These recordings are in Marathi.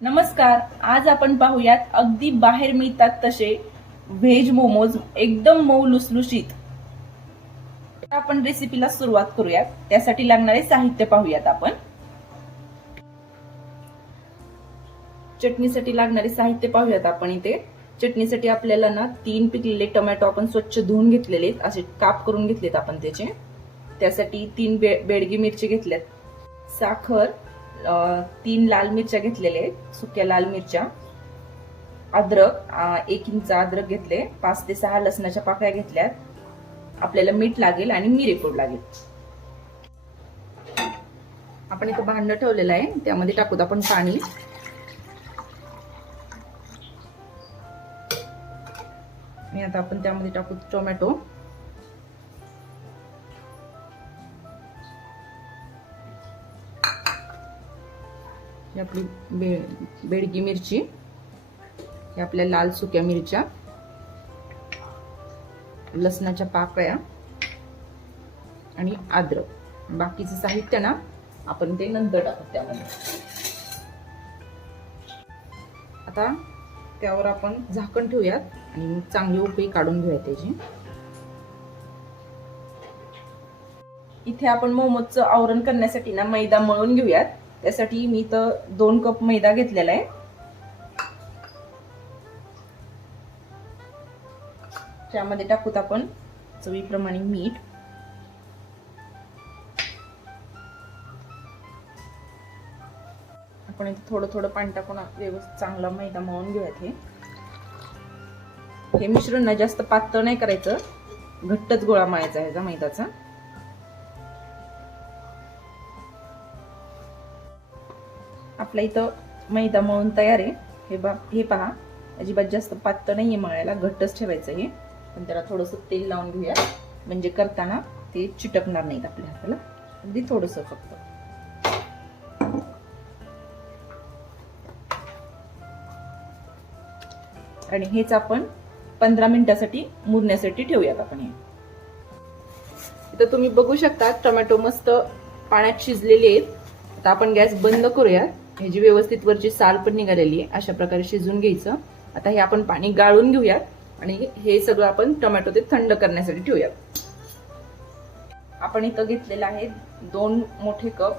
नमस्कार. आज आपण पाहूयात अगदी बाहेर मिळतात तसे व्हेज मोमोज एकदम मऊ लुसलुशीत. आपण रेसिपीला सुरुवात करूयात. त्यासाठी लागणारे साहित्य पाहूयात आपण. चटणीसाठी लागणारे साहित्य पाहूयात आपण इथे. चटणीसाठी आपल्याला ना 3 पिकलेले टोमॅटो आपण स्वच्छ धुवून घेतलेले, असे काप करून घेतलेत आपण त्याचे. त्यासाठी 3 बेडगी मिरची घेतल्यात, साखर, 3 लाल मिरच्या घेतलेले, सुक्या लाल मिरच्या, अद्रक 1 इंच अद्रक घेतले, 5 ते 6 लसणाच्या पाकळ्या घेतल्यात. आपल्याला मीठ लागेल आणि मिरेपूड लागेल. आपण इथं भांड ठेवलेलं आहे, त्यामध्ये टाकूत आपण पाणी. आणि आता आपण त्यामध्ये टाकू टोमॅटो, आपली बेडगी मिरची, आपल्या लाल सुक्या मिरच्या, लसणाच्या पाकळ्या आणि अद्रक. बाकीचं साहित्य ना आपण ते नंतर टाकू त्यामध्ये. आता त्यावर आपण झाकण ठेवूयात आणि चांगली उकळी काढून घेऊया त्याची. इथे आपण मोमोजचं आवरण करण्यासाठी ना मैदा मळून घेऊयात. त्यासाठी मी तर 2 कप मैदा घेतलेला आहे. त्यामध्ये टाकूत आपण चवीप्रमाणे मीठ, आपण इथे थोडं थोडं पाणी टाकून व्यवस्थित चांगला मैदा मळून घेऊयात. हे मिश्रण ना जास्त पातळ नाही करायचं, घट्टच गोळा मळायचा ह्याचा मैदाचा. आपला इथं मैदा मळून तयार आहे. हे पहा, अजिबात जास्त पातळ नाहीये मळायला, घट्टच ठेवायचं हे. पण त्याला थोडंसं तेल लावून घेऊया, म्हणजे करताना ते चिटकणार नाहीत आपल्या हाताला. अगदी थोडंसं फक्त. आणि हेच आपण 15 मिनिटासाठी मुरण्यासाठी ठेवूयात आपण. हे इथं तुम्ही बघू शकता टोमॅटो मस्त पाण्यात शिजलेले आहेत. आता आपण गॅस बंद करूयात. ह्याची व्यवस्थित वरची साल पण निघालेली आहे. अशा प्रकारे शिजून घ्यायचं. आता हे आपण पाणी गाळून घेऊयात आणि हे सगळं आपण टोमॅटो ते थंड करण्यासाठी ठेवूयात. आपण इथं घेतलेला आहे 2 मोठे कप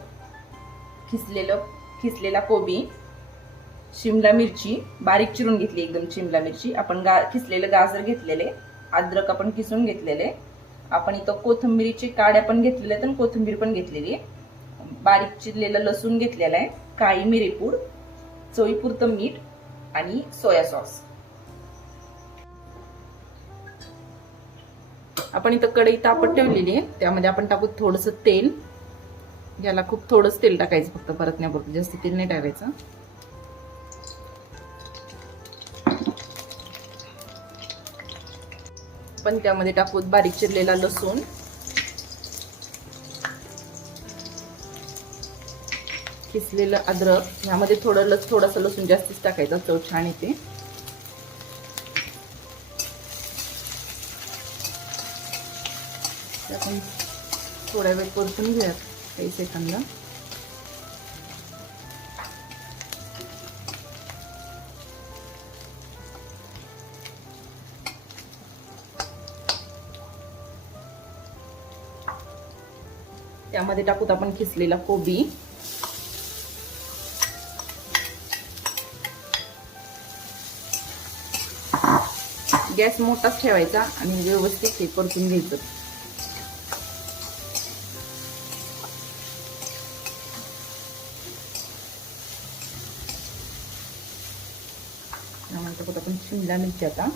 खिसलेला कोबी, शिमला मिरची बारीक चिरून घेतली एकदम शिमला मिरची, आपण खिसलेलं गाजर घेतलेले, अद्रक आपण किसून घेतलेले, आपण इथं कोथिंबीरीचे काड्या पण घेतलेल्या आहेत आणि कोथिंबीर पण घेतलेली आहे, बारीक चिरलेलं लसूण घेतलेला आहे, काळी मिरेपूड, चवीपुरतं मीठ आणि सोया सॉस. आपण इथं कढई तापत ठेवलेली आहे, त्यामध्ये आपण टाकू थोडंसं तेल. याला खूप थोडंच तेल टाकायचं, फक्त परतण्यापुरतं, जास्त तेल नाही टाकायचं. पण त्यामध्ये टाकू बारीक चिरलेला लसूण, किसलेलं अद्रक. ह्यामध्ये थोडासा लसूण जास्तीच टाकायचा, चव छान येते. आपण थोड्या वेळ परतून घेऊयात, काही सेकंद. त्यामध्ये टाकूत आपण किसलेला कोबी, गॅस मोठाच ठेवायचा आणि व्यवस्थित हे परतून घ्यायचं. त्यामध्ये आपण शिमला मिरची, आता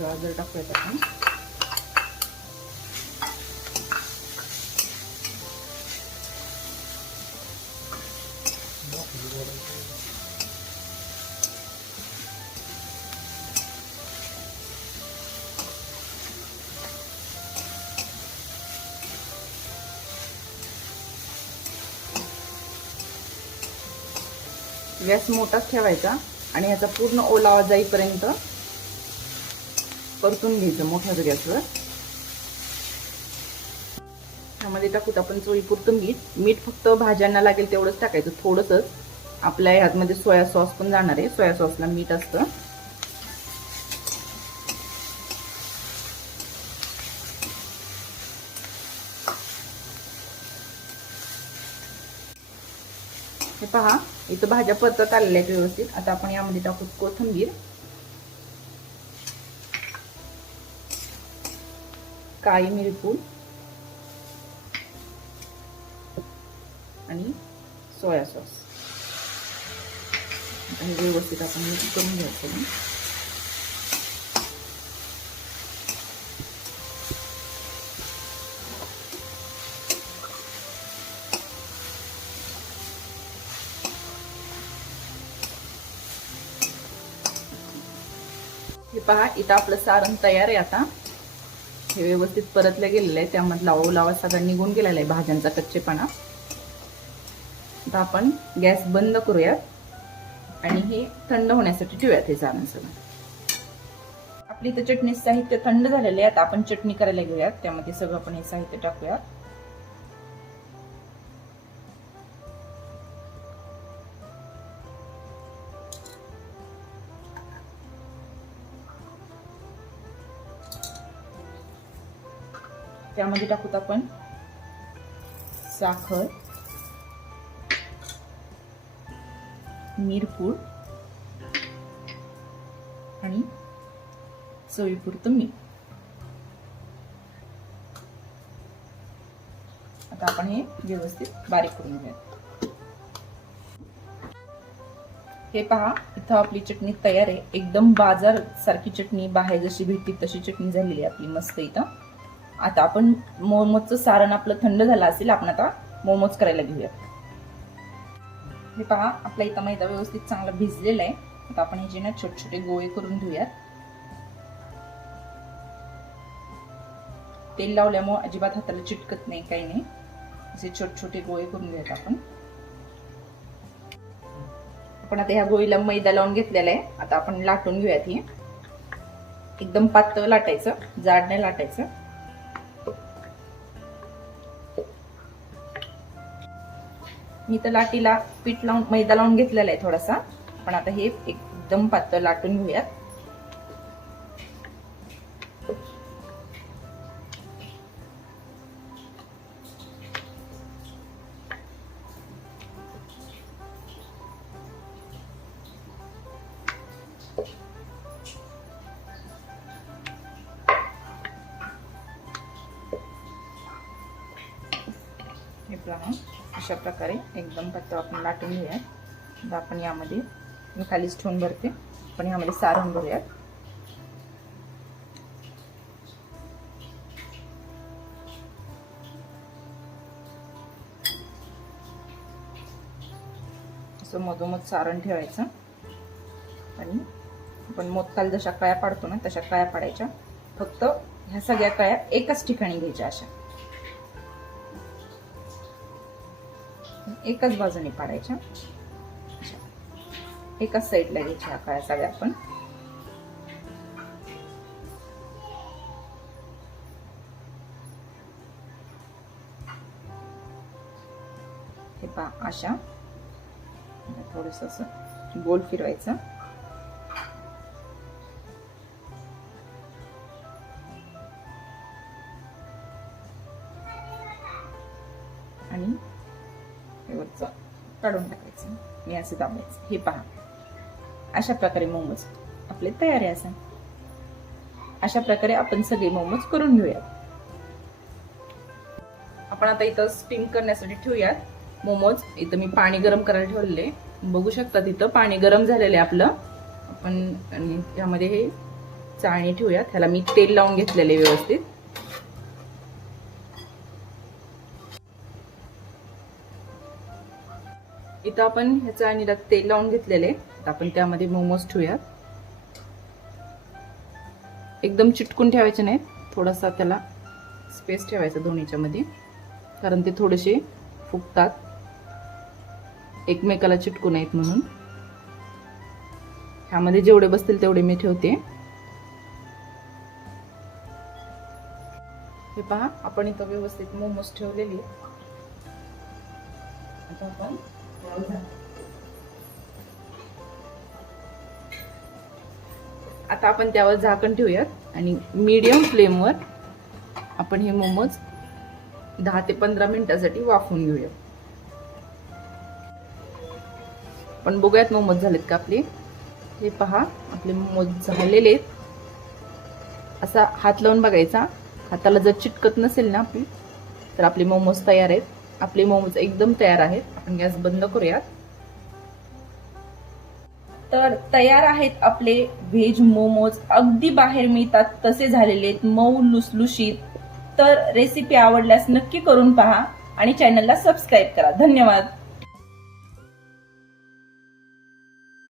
गाजर टाकूयात आपण. गॅस मोठाच ठेवायचा आणि ह्याचा पूर्ण ओलावा जाईपर्यंत परतून घ्यायचं मोठ्या गॅसवर. त्यामध्ये टाकूत आपण चवीपुरतं मीठ. मीठ फक्त भाज्यांना लागेल तेवढंच टाकायचं, थोडंसंच. आपल्या ह्यामध्ये सोया सॉस पण जाणार आहे, सोया सॉसला मीठ असतं. हे पहा, इथं भाज्या परतत आलेल्या आहेत व्यवस्थित. आता आपण यामध्ये टाकू कोथिंबीर, काळी मिरपूड आणि सोया सॉस. आणि व्यवस्थित आपण मिक्स करून घ्यायचं. हे पहा, इथं आपलं सारण तयार आहे. आता हे व्यवस्थित परतलं गेलेलं आहे, त्यामधला ओलावा सगळा निघून गेलेला आहे, भाज्यांचा कच्चेपणा. आता आपण गॅस बंद करूयात आणि हे थंड होण्यासाठी ठेवूयात हे सारण सगळं. आपली इथं चटणी साहित्य थंड झालेले आहे. आता आपण चटणी करायला घेऊयात. त्यामध्ये सगळं आपण हे साहित्य टाकूयात. त्यामध्ये टाकूत आपण साखर, मिरपूड आणि चवीपुरतं मीठ. आता आपण हे व्यवस्थित बारीक करून घेऊया. हे पहा, इथं आपली चटणी तयार आहे. एकदम बाजार सारखी चटणी, बाहेर जशी भेटते तशी चटणी झालेली आहे आपली मस्त इथं. आता आपण मोमोजचं सारण आपलं थंड झालं असेल, आपण आता मोमोज करायला घेऊया. हे पहा, आपला इथं मैदा व्यवस्थित चांगला भिजलेला आहे. आता आपण ह्याचे ना छोटे छोटे गोळे करून घेऊयात. तेल लावल्यामुळे अजिबात हाताला चिटकत नाही, काही नाही. असे छोटे छोटे गोळे करून घेऊयात आपण. आपण आता ह्या गोळीला मैदा लावून घेतलेला आहे. आता आपण लाटून घेऊयात. हे एकदम पातळ लाटायचं, जाड नाही लाटायचं. मी तर लाटीला पीठ लावून मैदा लावून घेतलेला आहे थोडासा. पण आता हे एकदम पातळ लाटून घेऊयात. हे पहा, अशा प्रकारे एकदम पातळ आपण लाटून घेऊयात. आता आपण यामध्ये, मी खालीच ठेवून भरते, पण यामध्ये सारण भरूयात. असं मधोमध सारण ठेवायचं आणि आपण मोदकाला जशा कळ्या पाडतो ना तशा कळ्या पाडायच्या. फक्त ह्या सगळ्या कळ्या एकाच ठिकाणी घ्यायच्या, अशा एकाच बाजूने पाडायच्या, एकाच साईडला घ्यायच्या ह्या कळ्या सगळ्या आपण. हे पहा, अशा थोडस असं गोल फिरवायचं आणि वरचं काढून टाकायचं. मी असं दाबायचं. हे पहा, अशा प्रकारे मोमोज आपले तयार आहे. असं अशा प्रकारे आपण सगळे मोमोज करून घेऊयात. आपण आता इथं स्टीम करण्यासाठी ठेवूयात मोमोज. इथं मी पाणी गरम करायला ठेवलेले, बघू शकता तिथं पाणी गरम झालेलं आहे आपलं. आपण आणि यामध्ये हे चाळणी ठेवूयात. ह्याला मी तेल लावून घेतलेले व्यवस्थित. इथं आपण ह्या चाळणीला तेल लावून घेतलेले. आपण त्यामध्ये मोमोज ठेवूयात. एकदम चिटकून ठेवायचे नाहीत, थोडासा त्याला स्पेस ठेवायचा दोन्हीच्या मध्ये, कारण ते थोडेसे फुगतात, एकमेकाला चिटकू नयेत म्हणून. ह्यामध्ये जेवढे बसतील तेवढे मी ठेवते. हे पहा, आपण इथं व्यवस्थित मोमोज ठेवलेली. आता आपण त्यावर झाकण ठेवूयात आणि मीडियम फ्लेमवर आपण हे मोमोज 10 ते 15 मिनिटासाठी वाफवून घेऊया. पण बघूयात मोमोज झालेत का आपले. हे पहा, आपले मोमोज झालेले आहेत. असा हात लावून बघायचा. हाताला जर चिटकत नसेल ना आपली, तर आपले मोमोज तयार आहेत. आपले मोमोज एकदम तयार आहेत. आपण गॅस बंद करूयात. तर तयार आहेत आपले व्हेज मोमोज. अगदी बाहेर मिळतात तसे झालेले आहेत, मऊ लुसलुशीत. तर रेसिपी आवडल्यास नक्की करून पहा आणि चॅनलला सबस्क्राईब करा. धन्यवाद.